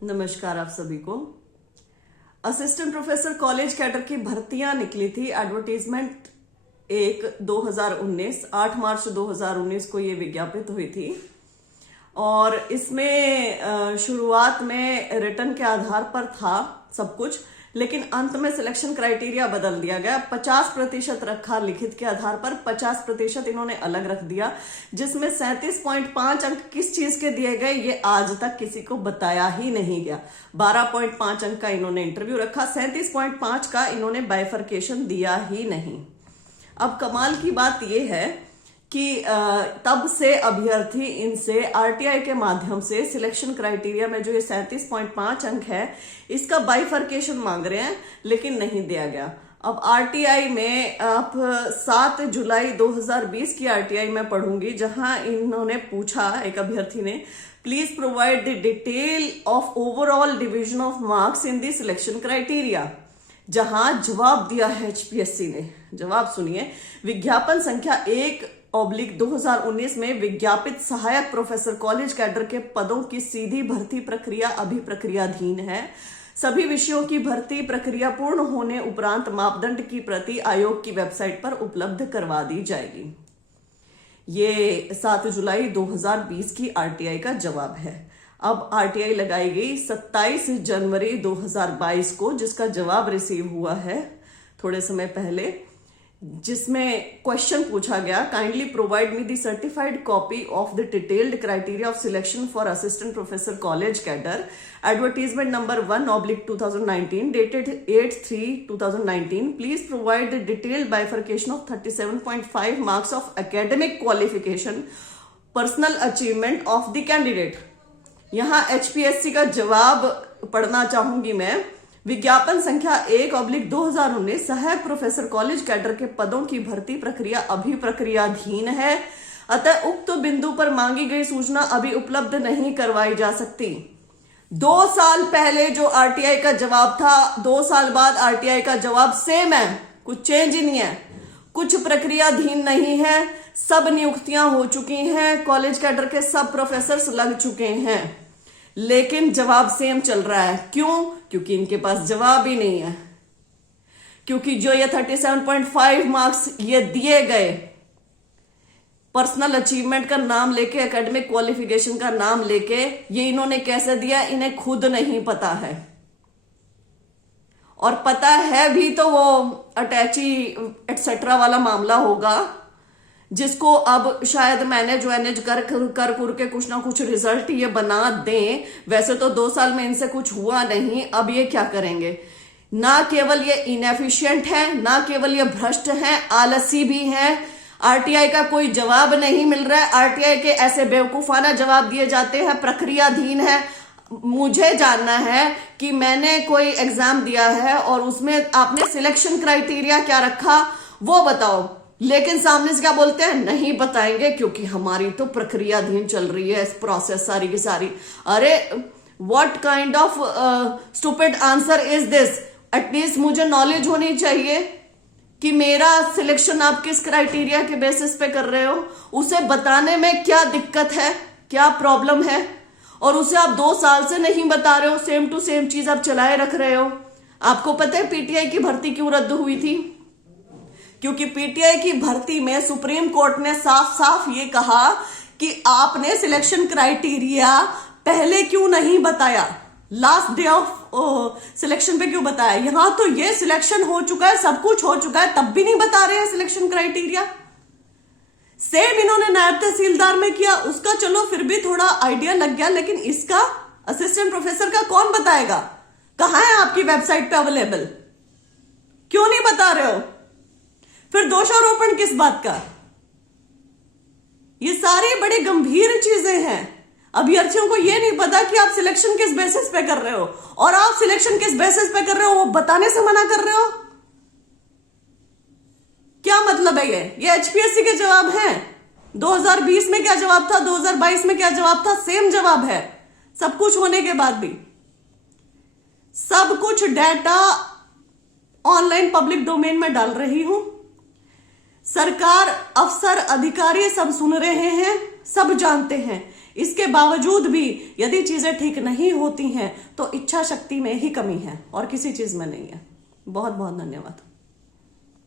नमस्कार आप सभी को। असिस्टेंट प्रोफेसर कॉलेज कैडर की भर्तियां निकली थी। एडवर्टीजमेंट 2019 8 मार्च 2019 को ये विज्ञापित हुई थी और इसमें शुरुआत में रिटर्न के आधार पर था सब कुछ, लेकिन अंत में सिलेक्शन क्राइटेरिया बदल दिया गया। 50% रखा लिखित के आधार पर, 50% इन्होंने अलग रख दिया, जिसमें 37.5 अंक किस चीज के दिए गए ये आज तक किसी को बताया ही नहीं गया। 12.5 अंक का इन्होंने इंटरव्यू रखा, 37.5 का इन्होंने बाइफर्केशन दिया ही नहीं। अब कमाल की बात यह है कि तब से अभ्यर्थी इनसे आरटीआई के माध्यम से सिलेक्शन क्राइटेरिया में जो ये 37.5 अंक है इसका बाइफर्केशन मांग रहे हैं, लेकिन नहीं दिया गया। अब आरटीआई में आप 7 जुलाई 2020 की आरटीआई में पढ़ूंगी, जहां इन्होंने पूछा, एक अभ्यर्थी ने, please provide the detail of overall division of marks in the selection criteria. जहां जवाब दिया है एचपीएससी ने, जवाब सुनिए, विज्ञापन संख्या 1/2019 में विज्ञापित सहायक प्रोफेसर कॉलेज कैडर के पदों की सीधी भर्ती प्रक्रिया अभी प्रक्रियाधीन है। सभी विषयों की भर्ती प्रक्रिया पूर्ण होने उपरांत मापदंड की प्रति आयोग की वेबसाइट पर उपलब्ध करवा दी जाएगी। ये 7 जुलाई 2020 की आरटीआई का जवाब है। अब आरटीआई लगाई गई 27 जनवरी 2022 को, जिसका जवाब रिसीव हुआ है थोड़े समय पहले, जिसमें क्वेश्चन पूछा गया, kindly provide me the certified copy of the detailed criteria of selection for assistant professor college cadre, advertisement number 1/2019 dated 8/3/2019। Please provide the detailed bifurcation of 37.5 marks of academic qualification, personal achievement of the candidate. यहां HPSC का जवाब पढ़ना चाहूंगी मैं। विज्ञापन संख्या 1/2019 सहायक professor college cadre के पदों की भर्ती प्रक्रिया अभी प्रक्रियाधीन है, अतः उक्त बिंदु पर मांगी गई सूचना अभी उपलब्ध नहीं करवाई जा सकती। 2 साल पहले जो आरटीआई का जवाब था, 2 साल बाद आरटीआई का जवाब सेम है, कुछ चेंज ही नहीं है, कुछ प्रक्रियाधीन नहीं है, सब नियुक्तियां हो चुकी हैं, कॉलेज कैडर के सब प्रोफेसर लग चुके हैं, लेकिन जवाब सेम चल रहा है। क्यों? क्योंकि इनके पास जवाब ही नहीं है। क्योंकि जो ये 37.5 मार्क्स ये दिए गए, पर्सनल अचीवमेंट का नाम लेके, एकेडमिक क्वालिफिकेशन का नाम लेके, ये इन्होंने कैसे दिया इन्हें खुद नहीं पता है। और पता है भी तो वो अटैची एटसेट्रा वाला मामला होगा, जिसको अब शायद मैनेज वैनेज कर के कुछ ना कुछ रिजल्ट ये बना दें। वैसे तो 2 साल में इनसे कुछ हुआ नहीं, अब ये क्या करेंगे? ना केवल ये इनएफिशिएंट है, ना केवल ये भ्रष्ट हैं, आलसी भी हैं। आरटीआई का कोई जवाब नहीं मिल रहा है, आरटीआई के ऐसे बेवकूफाना जवाब दिए जाते हैं, प्रक्रियाधीन है। मुझे जानना है कि मैंने कोई एग्जाम दिया है और उसमें आपने सिलेक्शन क्राइटेरिया क्या रखा वो बताओ, लेकिन सामने से क्या बोलते हैं, नहीं बताएंगे क्योंकि हमारी तो प्रक्रियाधीन चल रही है प्रोसेस सारी की सारी। अरे what kind of stupid answer is this? At least मुझे नॉलेज होनी चाहिए कि मेरा सिलेक्शन आप किस क्राइटेरिया के बेसिस पे कर रहे हो, उसे बताने में क्या दिक्कत है, क्या प्रॉब्लम है, और उसे आप 2 साल से नहीं बता रहे हो, सेम टू सेम चीज आप चलाए रख रहे हो। आपको पता है पीटीआई की भर्ती क्यों रद्द हुई थी? क्योंकि पीटीआई की भर्ती में सुप्रीम कोर्ट ने साफ साफ ये कहा कि आपने सिलेक्शन क्राइटेरिया पहले क्यों नहीं बताया, लास्ट डे ऑफ सिलेक्शन पे क्यों बताया। यहां तो ये सिलेक्शन हो चुका है, सब कुछ हो चुका है, तब भी नहीं बता रहे हैं सिलेक्शन क्राइटेरिया। सेम इन्होंने नायब तहसीलदार में किया, उसका चलो फिर भी थोड़ा आइडिया लग गया, लेकिन इसका असिस्टेंट प्रोफेसर का कौन बताएगा? कहां है आपकी वेबसाइट पे अवेलेबल? क्यों नहीं बता रहे हो? फिर दोषारोपण किस बात का? ये सारी बड़ी गंभीर चीजें हैं। अभ्यर्थियों को ये नहीं पता कि आप सिलेक्शन किस बेसिस पे कर रहे हो, और आप सिलेक्शन किस बेसिस पे कर रहे हो वो बताने से मना कर रहे हो। क्या मतलब है ये एचपीएससी के जवाब हैं। 2020 में क्या जवाब था, 2022 में क्या जवाब था, सेम जवाब है। सब कुछ होने के बाद भी सब कुछ डाटा ऑनलाइन पब्लिक डोमेन में डाल रही हूं। सरकार, अफसर, अधिकारी सब सुन रहे हैं, सब जानते हैं। इसके बावजूद भी यदि चीजें ठीक नहीं होती हैं तो इच्छा शक्ति में ही कमी है और किसी चीज में नहीं है। बहुत बहुत धन्यवाद।